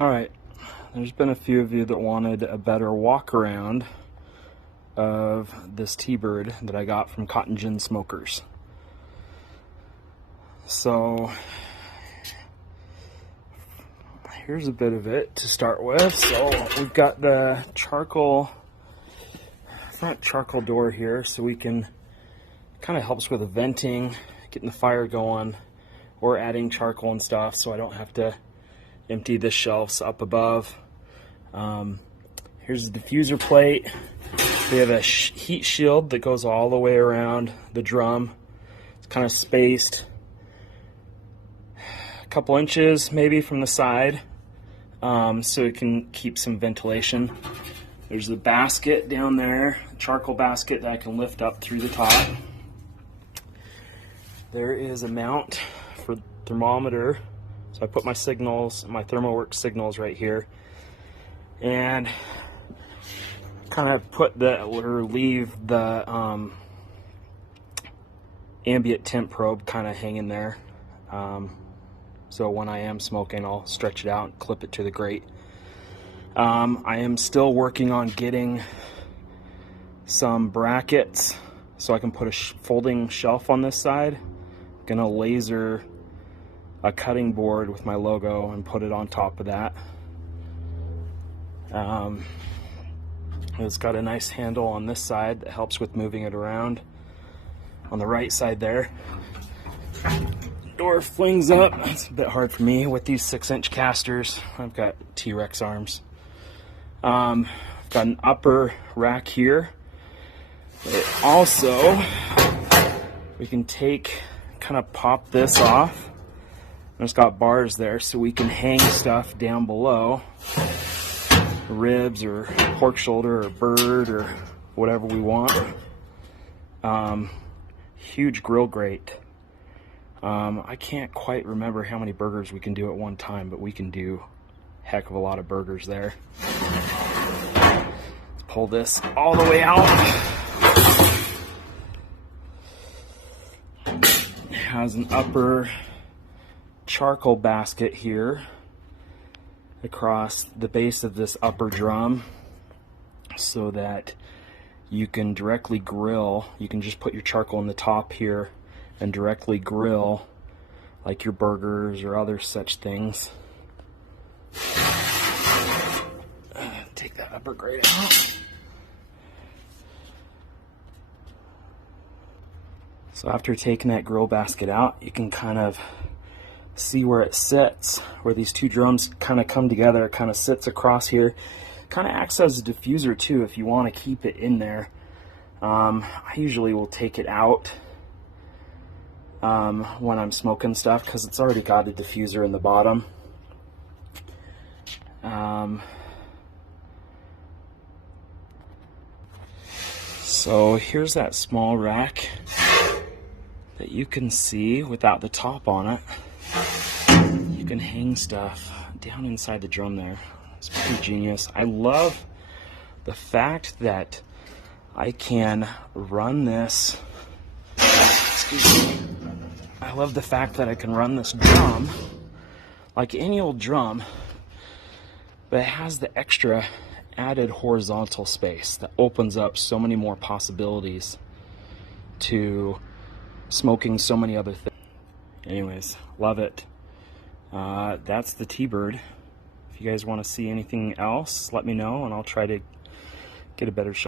Alright, there's been a few of you that wanted a better walk around of this T-Bird that I got from Gin Smokers. So here's a bit of it to start with. So we've got the front charcoal door here, so we can kind of helps with the venting, getting the fire going, or adding charcoal and stuff, so I don't have to empty the shelves up above. Here's the diffuser plate. We have a heat shield that goes all the way around the drum. It's kind of spaced a couple inches maybe from the side, so it can keep some ventilation. There's the basket down there, charcoal basket that I can lift up through the top. There is a mount for thermometer. So I put my signals, my ThermoWorks signals right here, and kind of put leave the ambient temp probe kind of hanging there. So when I am smoking, I'll stretch it out and clip it to the grate. I am still working on getting some brackets so I can put a folding shelf on this side. I'm gonna laser a cutting board with my logo and put it on top of that. It's got a nice handle on this side that helps with moving it around. On the right side there, door flings up. It's a bit hard for me with these 6-inch casters. I've got T-Rex arms. I've got an upper rack here. It also, we can kind of pop this off. It's got bars there, so we can hang stuff down below, ribs or pork shoulder or bird or whatever we want. Huge grill grate. I can't quite remember how many burgers we can do at one time, but we can do a heck of a lot of burgers there. Let's pull this all the way out. It has an upper charcoal basket here across the base of this upper drum, so that you can directly grill. You can just put your charcoal in the top here and directly grill like your burgers or other such things. Take that upper grate out. So after taking that grill basket out, you can kind of see where it sits, where these two drums kind of come together. It kind of sits across here. Kind of acts as a diffuser too if you want to keep it in there. I usually will take it out when I'm smoking stuff because it's already got a diffuser in the bottom. So here's that small rack that you can see without the top on it. You can hang stuff down inside the drum there. It's pretty genius. I love the fact that I can run this. Excuse me. I love the fact that I can run this drum like any old drum, but it has the extra added horizontal space that opens up so many more possibilities to smoking so many other things. Anyways, love it. That's the T-Bird. If you guys want to see anything else, let me know and I'll try to get a better shot.